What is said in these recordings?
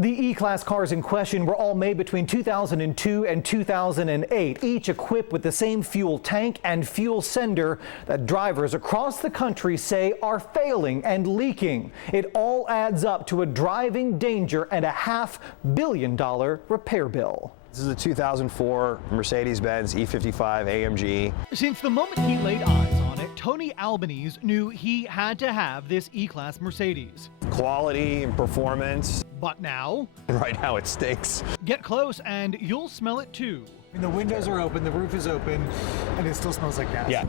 The E-Class cars in question were all made between 2002 and 2008, each equipped with the same fuel tank and fuel sender that drivers across the country say are failing and leaking. It all adds up to a driving danger and a $500 million repair bill. This is a 2004 Mercedes-Benz E55 AMG. Since the moment he laid eyes on it, Tony Albanese knew he had to have this E-Class Mercedes. Quality and performance. But now? Right now it stinks. Get close and you'll smell it too. And the windows are open, the roof is open, and it still smells like gas. Yeah.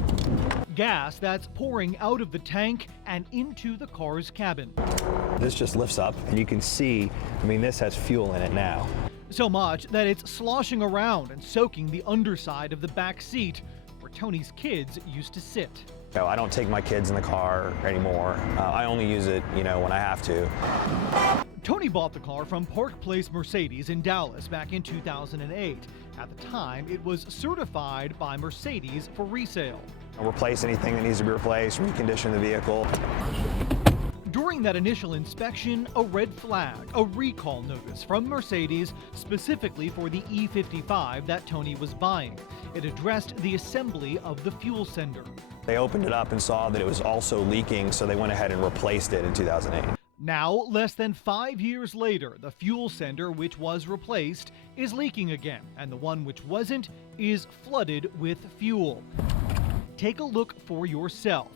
Gas that's pouring out of the tank and into the car's cabin. This just lifts up and you can see, this has fuel in it now. So much that it's sloshing around and soaking the underside of the back seat where Tony's kids used to sit. No, I don't take my kids in the car anymore. I only use it, when I have to. Tony bought the car from Park Place Mercedes in Dallas back in 2008. At the time, it was certified by Mercedes for resale. I'll replace anything that needs to be replaced, recondition the vehicle. During that initial inspection, a red flag, a recall notice from Mercedes specifically for the E55 that Tony was buying. It addressed the assembly of the fuel sender. They opened it up and saw that it was also leaking, so they went ahead and replaced it in 2008. Now, less than 5 years later, the fuel sender which was replaced is leaking again, and the one which wasn't is flooded with fuel. Take a look for yourself.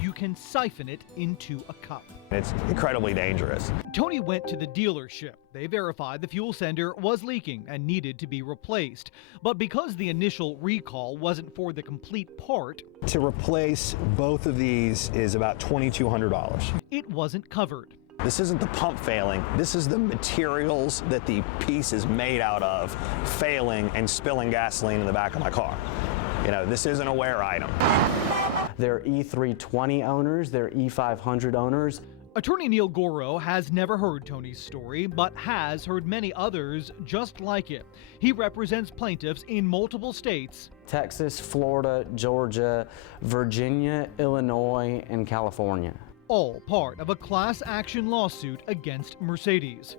You can siphon it into a cup. It's incredibly dangerous. Tony went to the dealership. They verified the fuel sender was leaking and needed to be replaced. But because the initial recall wasn't for the complete part, to replace both of these is about $2,200. It wasn't covered. This isn't the pump failing. This is the materials that the piece is made out of failing and spilling gasoline in the back of my car. This isn't a wear item. They're E320 owners, they're E500 owners. Attorney Neil Goro has never heard Tony's story, but has heard many others just like it. He represents plaintiffs in multiple states: Texas, Florida, Georgia, Virginia, Illinois, and California. All part of a class action lawsuit against Mercedes.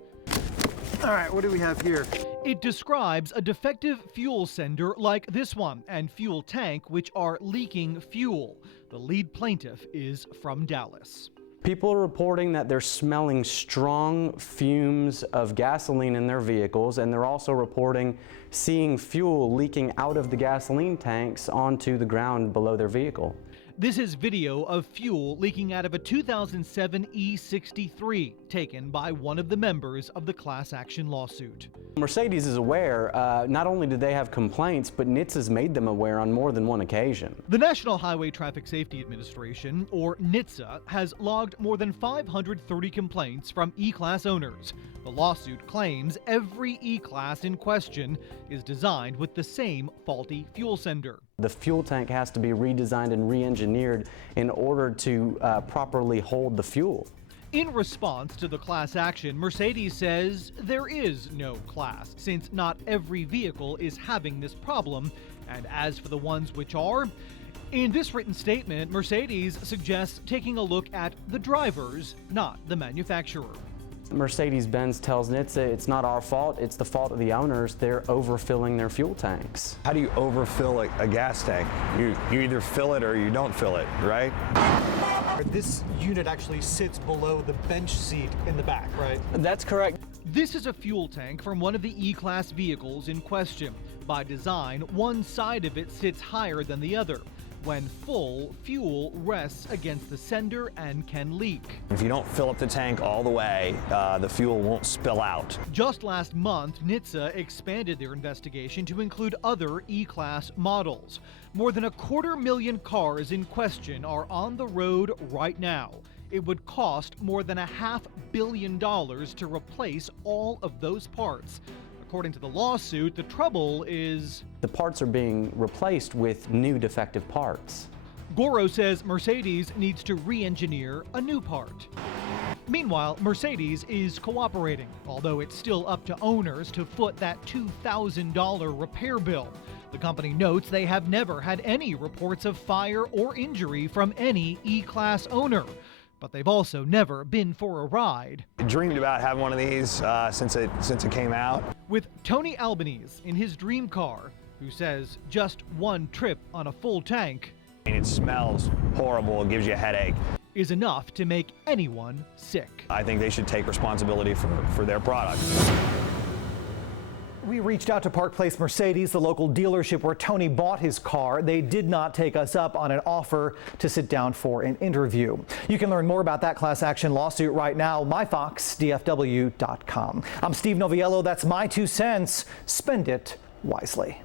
All right, what do we have here? It describes a defective fuel sender like this one and fuel tank which are leaking fuel. The lead plaintiff is from Dallas. People are reporting that they're smelling strong fumes of gasoline in their vehicles, and they're also reporting seeing fuel leaking out of the gasoline tanks onto the ground below their vehicle. This is video of fuel leaking out of a 2007 E63 taken by one of the members of the class action lawsuit. Mercedes is aware. Not only do they have complaints, but NHTSA's made them aware on more than one occasion. The National Highway Traffic Safety Administration, or NHTSA, has logged more than 530 complaints from E-Class owners. The lawsuit claims every E-Class in question is designed with the same faulty fuel sender. The fuel tank has to be redesigned and re-engineered in order to properly hold the fuel. In response to the class action, Mercedes says there is no class, since not every vehicle is having this problem. And as for the ones which are, in this written statement, Mercedes suggests taking a look at the drivers, not the manufacturer. Mercedes-Benz tells NHTSA it's not our fault, it's the fault of the owners. They're overfilling their fuel tanks. How do you overfill a gas tank? You either fill it or you don't fill it, right? This unit actually sits below the bench seat in the back, right? That's correct. This is a fuel tank from one of the E-Class vehicles in question. By design, one side of it sits higher than the other. When full, fuel rests against the sender and can leak. If you don't fill up the tank all the way, the fuel won't spill out. Just last month, NHTSA expanded their investigation to include other E-Class models. More than 250,000 cars in question are on the road right now. It would cost more than $500 million to replace all of those parts. According to the lawsuit, the trouble is the parts are being replaced with new defective parts. Goro says Mercedes needs to re-engineer a new part. Meanwhile, Mercedes is cooperating, although it's still up to owners to foot that $2,000 repair bill. The company notes they have never had any reports of fire or injury from any E-Class owner. but they've also never been for a ride. I dreamed about having one of these since it came out. With Tony Albanese in his dream car, who says just one trip on a full tank And it smells horrible, it gives you a headache. is enough to make anyone sick. I think they should take responsibility for their product. We reached out to Park Place Mercedes, the local dealership where Tony bought his car. They did not take us up on an offer to sit down for an interview. You can learn more about that class action lawsuit right now, myfoxdfw.com. I'm Steve Noviello. That's my 2 cents. Spend it wisely.